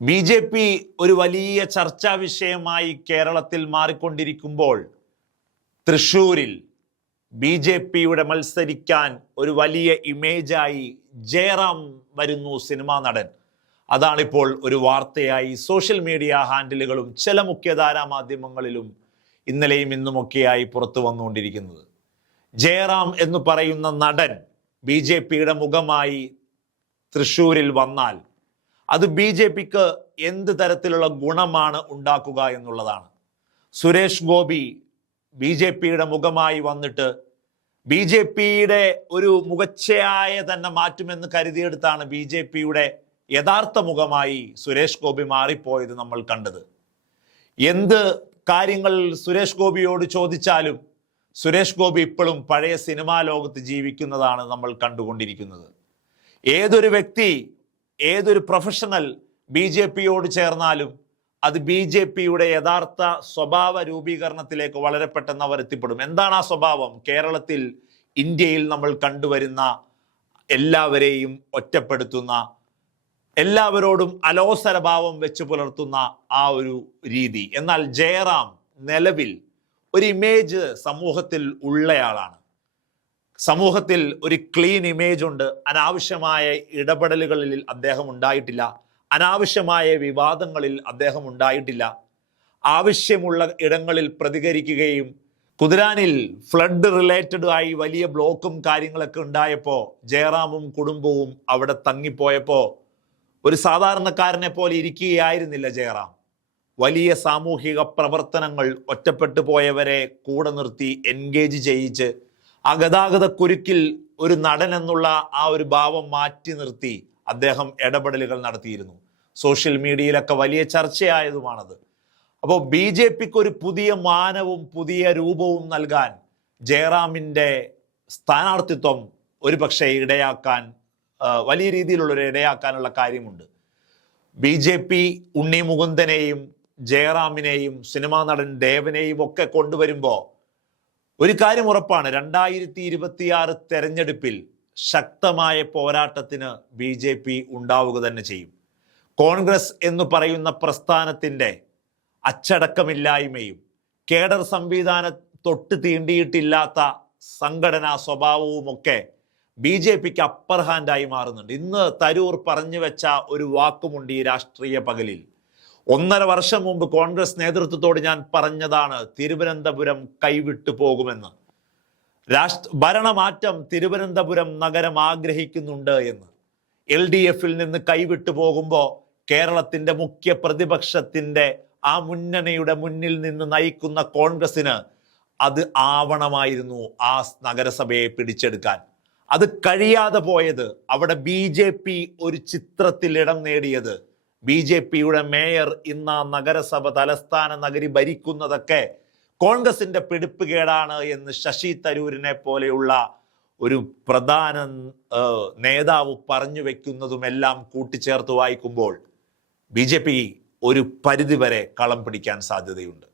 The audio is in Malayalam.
ബി ജെ പി ഒരു വലിയ ചർച്ചാ വിഷയമായി കേരളത്തിൽ മാറിക്കൊണ്ടിരിക്കുമ്പോൾ തൃശൂരിൽ ബി ജെ പിയുടെ മത്സരിക്കാൻ ഒരു വലിയ ഇമേജായി ജയറാം വരുന്നു സിനിമാ നടൻ. അതാണിപ്പോൾ ഒരു വാർത്തയായി സോഷ്യൽ മീഡിയ ഹാൻഡിലുകളും ചില മുഖ്യധാരാ മാധ്യമങ്ങളിലും ഇന്നലെയും ഇന്നുമൊക്കെയായി പുറത്തു വന്നുകൊണ്ടിരിക്കുന്നത്. ജയറാം എന്ന് പറയുന്ന നടൻ ബി ജെ പിയുടെ മുഖമായി തൃശൂരിൽ വന്നാൽ അത് ബി ജെ പിക്ക് എന്ത് തരത്തിലുള്ള ഗുണമാണ് ഉണ്ടാക്കുക എന്നുള്ളതാണ്. സുരേഷ് ഗോപി ബി ജെ പിയുടെ മുഖമായി വന്നിട്ട് ബി ജെ പിയുടെ ഒരു മുഖച്ഛയായ തന്നെ മാറ്റുമെന്ന് കരുതിയെടുത്താണ് ബി ജെ പിയുടെ യഥാർത്ഥ മുഖമായി സുരേഷ് ഗോപി മാറിപ്പോയത് നമ്മൾ കണ്ടത്. എന്ത് കാര്യങ്ങൾ സുരേഷ് ഗോപിയോട് ചോദിച്ചാലും സുരേഷ് ഗോപി ഇപ്പോഴും പഴയ സിനിമാ ലോകത്ത് ജീവിക്കുന്നതാണ് നമ്മൾ കണ്ടുകൊണ്ടിരിക്കുന്നത്. ഏതൊരു വ്യക്തി ഏതൊരു പ്രൊഫഷണൽ ബി ജെ പിയോട് ചേർന്നാലും അത് ബി ജെ പിയുടെ യഥാർത്ഥ സ്വഭാവ രൂപീകരണത്തിലേക്ക് വളരെ പെട്ടെന്ന് അവർ എത്തിപ്പെടും. എന്താണ് ആ സ്വഭാവം? കേരളത്തിൽ ഇന്ത്യയിൽ നമ്മൾ കണ്ടുവരുന്ന എല്ലാവരെയും ഒറ്റപ്പെടുത്തുന്ന എല്ലാവരോടും അലോസരഭാവം വെച്ച് പുലർത്തുന്ന ആ ഒരു രീതി. എന്നാൽ ജയറാം നിലവിൽ ഒരു ഇമേജ് സമൂഹത്തിൽ ഉള്ളയാളാണ്. സമൂഹത്തിൽ ഒരു ക്ലീൻ ഇമേജ് ഉണ്ട്. അനാവശ്യമായ ഇടപെടലുകളിൽ അദ്ദേഹം ഉണ്ടായിട്ടില്ല. അനാവശ്യമായ വിവാദങ്ങളിൽ അദ്ദേഹം ഉണ്ടായിട്ടില്ല. ആവശ്യമുള്ള ഇടങ്ങളിൽ പ്രതികരിക്കുകയും കുതിരാനിൽ ഫ്ലഡ് റിലേറ്റഡ് ആയി വലിയ ബ്ലോക്കും കാര്യങ്ങളൊക്കെ ഉണ്ടായപ്പോൾ ജയറാമും കുടുംബവും അവിടെ തങ്ങിപ്പോയപ്പോൾ ഒരു സാധാരണക്കാരനെ പോലെ ഇരിക്കുകയായിരുന്നില്ല ജയറാം. വലിയ സാമൂഹിക പ്രവർത്തനങ്ങൾ ഒറ്റപ്പെട്ടു പോയവരെ കൂടെ നിർത്തി എൻഗേജ് ചെയ്യിച്ച് ആ ഗതാഗത കുരുക്കിൽ ഒരു നടൻ എന്നുള്ള ആ ഒരു ഭാവം മാറ്റി നിർത്തി അദ്ദേഹം ഇടപെടലുകൾ നടത്തിയിരുന്നു. സോഷ്യൽ മീഡിയയിലൊക്കെ വലിയ ചർച്ചയായതുമാണത്. അപ്പോൾ ബി ജെ പിക്ക് ഒരു പുതിയ മാനവും പുതിയ രൂപവും നൽകാൻ ജയറാമിന്റെ സ്ഥാനാർത്ഥിത്വം ഒരു പക്ഷേ ഇടയാക്കാൻ വലിയ രീതിയിലുള്ളൊരു ഇടയാക്കാനുള്ള കാര്യമുണ്ട്. ബി ജെ പി ഉണ്ണി മുകുന്ദനെയും ജയറാമിനെയും സിനിമാ നടൻ ദേവനെയും ഒക്കെ കൊണ്ടുവരുമ്പോൾ ഒരു കാര്യം ഉറപ്പാണ്. രണ്ടായിരത്തി ഇരുപത്തിയാറ് തെരഞ്ഞെടുപ്പിൽ ശക്തമായ പോരാട്ടത്തിന് ബി ജെ പി ഉണ്ടാവുക തന്നെ ചെയ്യും. കോൺഗ്രസ് എന്ന് പറയുന്ന പ്രസ്ഥാനത്തിന്റെ അച്ചടക്കമില്ലായ്മയും കേഡർ സംവിധാന തൊട്ട് തീണ്ടിയിട്ടില്ലാത്ത സംഘടനാ സ്വഭാവവുമൊക്കെ ബി ജെ പിക്ക് അപ്പർ ഹാൻഡായി മാറുന്നുണ്ട്. ഇന്ന് തരൂർ പറഞ്ഞു വെച്ച ഒരു വാക്കുമുണ്ട് ഈ രാഷ്ട്രീയ പകലിൽ. ഒന്നര വർഷം മുമ്പ് കോൺഗ്രസ് നേതൃത്വത്തോട് ഞാൻ പറഞ്ഞതാണ് തിരുവനന്തപുരം കൈവിട്ടു പോകുമെന്ന്. രാഷ്ട്ര ഭരണമാറ്റം തിരുവനന്തപുരം നഗരം ആഗ്രഹിക്കുന്നുണ്ട് എന്ന്. എൽ ഡി എഫിൽ നിന്ന് കൈവിട്ടു പോകുമ്പോൾ കേരളത്തിന്റെ മുഖ്യ പ്രതിപക്ഷത്തിന്റെ ആ മുന്നണിയുടെ മുന്നിൽ നിന്ന് നയിക്കുന്ന കോൺഗ്രസിന് അത് ആവണമായിരുന്നു ആ നഗരസഭയെ പിടിച്ചെടുക്കാൻ. അത് കഴിയാതെ പോയത് അവിടെ ബി ഒരു ചിത്രത്തിൽ ഇടം നേടിയത് ബി ജെ പിയുടെ മേയർ ഇന്ന് നഗരസഭ തലസ്ഥാന നഗരി ഭരിക്കുന്നതൊക്കെ കോൺഗ്രസിന്റെ പിടിപ്പുകേടാണ് എന്ന് ശശി തരൂരിനെ പോലെയുള്ള ഒരു പ്രധാന നേതാവ് പറഞ്ഞു വെക്കുന്നതുമെല്ലാം കൂട്ടിച്ചേർത്ത് വായിക്കുമ്പോൾ ബി ജെ പി ഒരു പരിധിവരെ കളം പിടിക്കാൻ സാധ്യതയുണ്ട്.